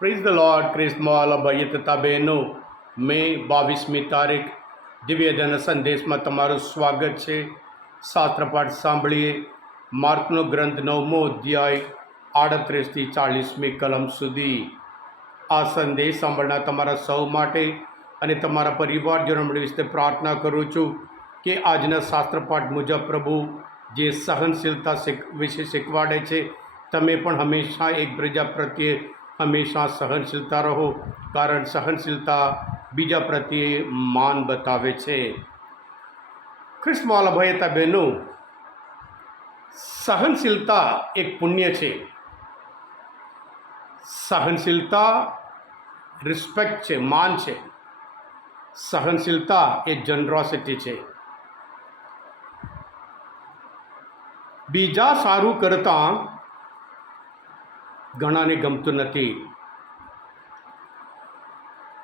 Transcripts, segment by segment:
Prize the lord ક્રિસ્મવાલા ભાઈ તથા બહેનો મે બાવીસમી તારીખ દિવ્યજન સંદેશમાં તમારું સ્વાગત છે શાસ્ત્રપાઠ સાંભળીએ માર્કનો ગ્રંથ નવમો અધ્યાય આડત્રીસથી ચાલીસમી કલમ સુધી આ સંદેશ સાંભળનાર તમારા સૌ માટે અને તમારા પરિવારજનો માટે વિશે પ્રાર્થના કરું છું કે આજના શાસ્ત્રપાઠ મુજબ પ્રભુ જે સહનશીલતા શીખ વિશે શીખવાડે છે તમે પણ હંમેશા એક પ્રજા પ્રત્યે હંમેશા સહનશીલતા રહો કારણ સહનશીલતા બીજા પ્રત્યે માન બતાવે છે ખ્રિસ્તવાલા ભાઈ હતા બહેનો સહનશીલતા એક પુણ્ય છે સહનશીલતા રિસ્પેક્ટ છે માન છે સહનશીલતા એ જનરોસિટી છે બીજા સારું કરતાં ઘણાને ગમતું નથી.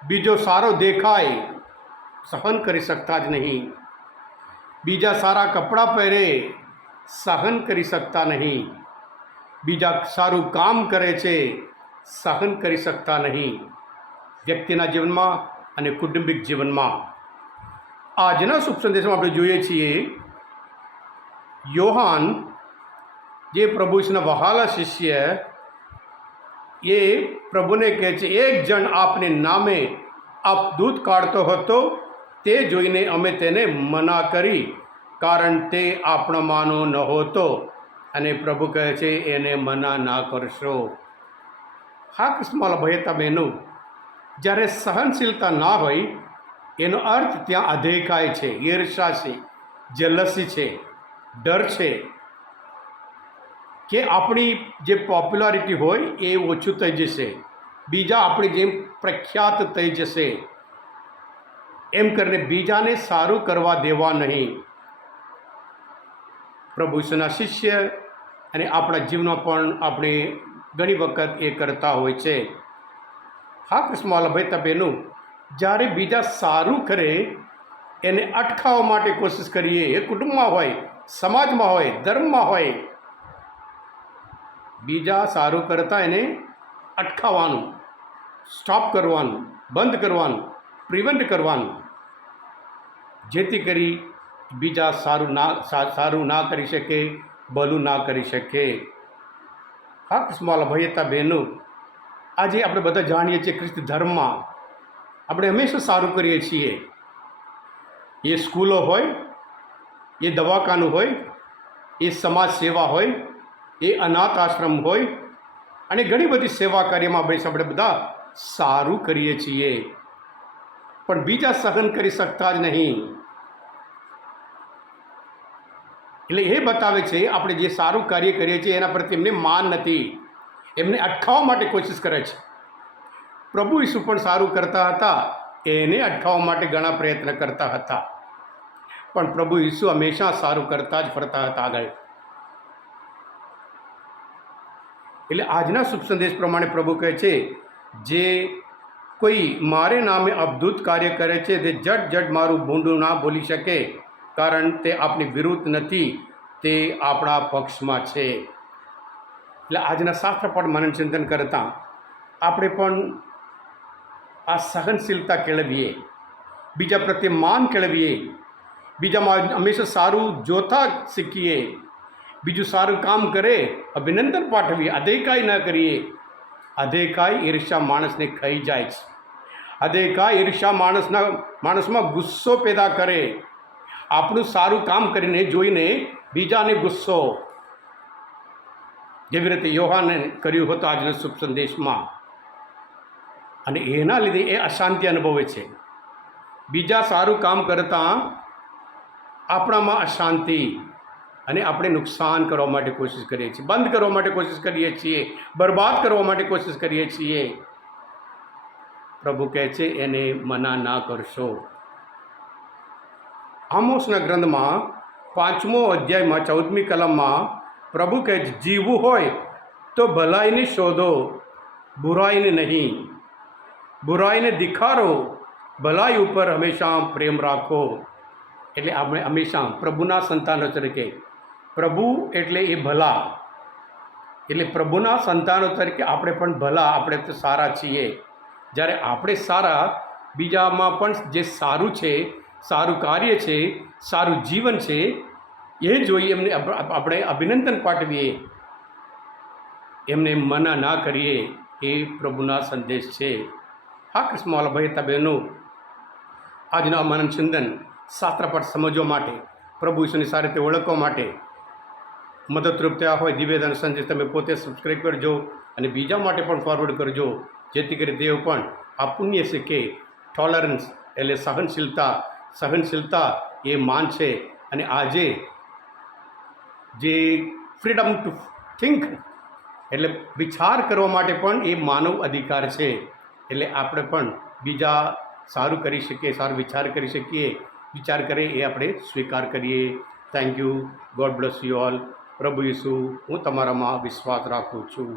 બીજો સારો દેખાય સહન કરી શકતા જ નહીં. બીજા સારા કપડાં પહેરે સહન કરી શકતા નહીં. બીજા સારું કામ કરે છે સહન કરી શકતા નહીં. વ્યક્તિના જીવનમાં અને કુટુંબિક જીવનમાં. આજના શુભ સંદેશમાં આપણે જોઈએ છીએ, યોહાન, જે પ્રભુ વહાલા શિષ્ય એ પ્રભુને કહે છે, એક જણ આપને નામે આપ દૂધ કાઢતો હતો, તે જોઈને અમે તેને મના કરી, કારણ તે આપણામાંનો નહોતો હોતો. અને પ્રભુ કહે છે, એને મના ના કરશો. હા, કૃષ્ણમાલા ભયતા બહેનો, જ્યારે સહનશીલતા ના હોય, એનો અર્થ ત્યાં અધેકાય છે, ઈર્ષા છે, જલસી છે, ડર છે કે આપણી જે પોપ્યુલારિટી હોય એ ઓછું થઈ જશે. બીજા આપણી જેમ પ્રખ્યાત થઈ જશે. એમ કરીને બીજાને સારું કરવા દેવા નહીં. પ્રભુ ઈસુના શિષ્ય અને આપણા જીવનમાં પણ આપણે ઘણી વખત એ કરતા હોય છે. હા કૃષ્ણવાલા ભાઈ તબેનું જ્યારે બીજા સારું કરે, એને અટકાવવા માટે કોશિશ કરીએ. એ કુટુંબમાં હોય, સમાજમાં હોય, ધર્મમાં હોય બીજા સારું કરતાં એને અટકાવવાનું સ્ટોપ કરવાનું, બંધ કરવાનું પ્રિવેન્ટ કરવાનું. જેથી કરી બીજા સારું ના સારું ના કરી શકે, ભલું ના કરી શકે. હા કૃષ્ણવાલા ભાઈ હતા બહેનો, આજે આપણે બધા જાણીએ છીએ ખ્રિસ્ત ધર્મમાં આપણે હંમેશા સારું કરીએ છીએ. એ સ્કૂલો હોય, એ દવાખાનું હોય, એ સમાજ સેવા હોય એ અનાથ આશ્રમ હોય અને ઘણી બધી સેવા કાર્યમાં બેસ આપણે બધા સારું કરીએ છીએ. પણ બીજા સહન કરી શકતા જ નહીં. એટલે એ બતાવે છે, આપણે જે સારું કાર્ય કરીએ છીએ એના પ્રત્યે એમને માન નથી. એમને અટકાવવા માટે કોશિશ કરે છે. પ્રભુ ઈસુ પણ સારું કરતા હતા, એને અટકાવવા માટે ઘણા પ્રયત્ન કરતા હતા. પણ પ્રભુ ઈસુ હંમેશા સારું કરતા જ ફરતા હતા આગળ. એટલે આજના શુભ સંદેશ પ્રમાણે પ્રભુ કહે છે, જે કોઈ મારે નામે અદ્ભુત કાર્ય કરે છે, તે જટ જટ મારું ભૂંડું ના બોલી શકે, કારણ તે આપણી વિરુદ્ધ નથી, તે આપણા પક્ષમાં છે. એટલે આજના શાસ્ત્ર પણ મનન ચિંતન કરતાં આપણે પણ આ સહનશીલતા કેળવીએ, બીજા પ્રત્યે માન કેળવીએ, બીજામાં હંમેશા સારું જોતા શીખીએ બીજું સારું કામ કરે, અભિનંદન પાઠવીએ અધેકાય ન કરીએ. અધેકાય ઈર્ષા માણસને ખાઈ જાય છે. અધેકાય ઈર્ષા માણસના, માણસમાં ગુસ્સો પેદા કરે. આપણું સારું કામ કરીને જોઈને બીજાને ગુસ્સો. જેવી રીતે યોહાને કર્યું હતું આજના શુભ સંદેશમાં. અને એના લીધે એ અશાંતિ અનુભવે છે. બીજા સારું કામ કરતાં આપણામાં અશાંતિ અને આપણે નુકસાન કરવા માટે કોશિશ કરીએ છીએ. બંધ કરવા માટે કોશિશ કરીએ છીએ. બરબાદ કરવા માટે કોશિશ કરીએ છીએ. પ્રભુ કહે છે એને મના ના કરશો. આમોસના ગ્રંથમાં પાંચમો અધ્યાયમાં ચૌદમી કલમમાં પ્રભુ કહે છે, જીવવું હોય તો ભલાઈને શોધો બુરાઈને નહીં. બુરાઈને દિખારો ભલાઈ ઉપર હંમેશા પ્રેમ રાખો. એટલે આપણે હંમેશા પ્રભુના સંતાનો તરીકે પ્રભુ એટલે એ ભલા. એટલે પ્રભુના સંતાનો તરીકે આપણે પણ ભલા, આપણે તો સારા છીએ. જ્યારે આપણે સારા, બીજામાં પણ જે સારું છે, સારું કાર્ય છે, સારું જીવન છે, એ જોઈ એમને આપ- આપ- આપણે અભિનંદન પાઠવીએ. એમને મના ના કરીએ એ પ્રભુના સંદેશ છે. હા કૃષ્ણવાલા ભાઈ તબેનું આજનું આ મનન ચિંતન શાસ્ત્રપાઠ સમજવા માટે, પ્રભુ ઈશ્વરની સારી રીતે ઓળખવા માટે મદદરૂપ થયા હોય દિવ્યદાન સંદેશ તમે પોતે સબસ્ક્રાઈબ કરજો અને બીજા માટે પણ ફોરવર્ડ કરજો. જેથી કરી તેઓ પણ આ પુણ્ય શીખે ટોલરન્સ એટલે સહનશીલતા સહનશીલતા એ માન છે. અને આજે જે ફ્રીડમ ટુ થિંક એટલે વિચાર કરવા માટે પણ એ માનવ અધિકાર છે. એટલે આપણે પણ બીજા સારું કરી શકીએ, સારો વિચાર કરી શકીએ. વિચાર કરે એ આપણે સ્વીકાર કરીએ. Thank you God bless you all પ્રભુ ઈસુ હું તમારામાં વિશ્વાસ રાખું છું.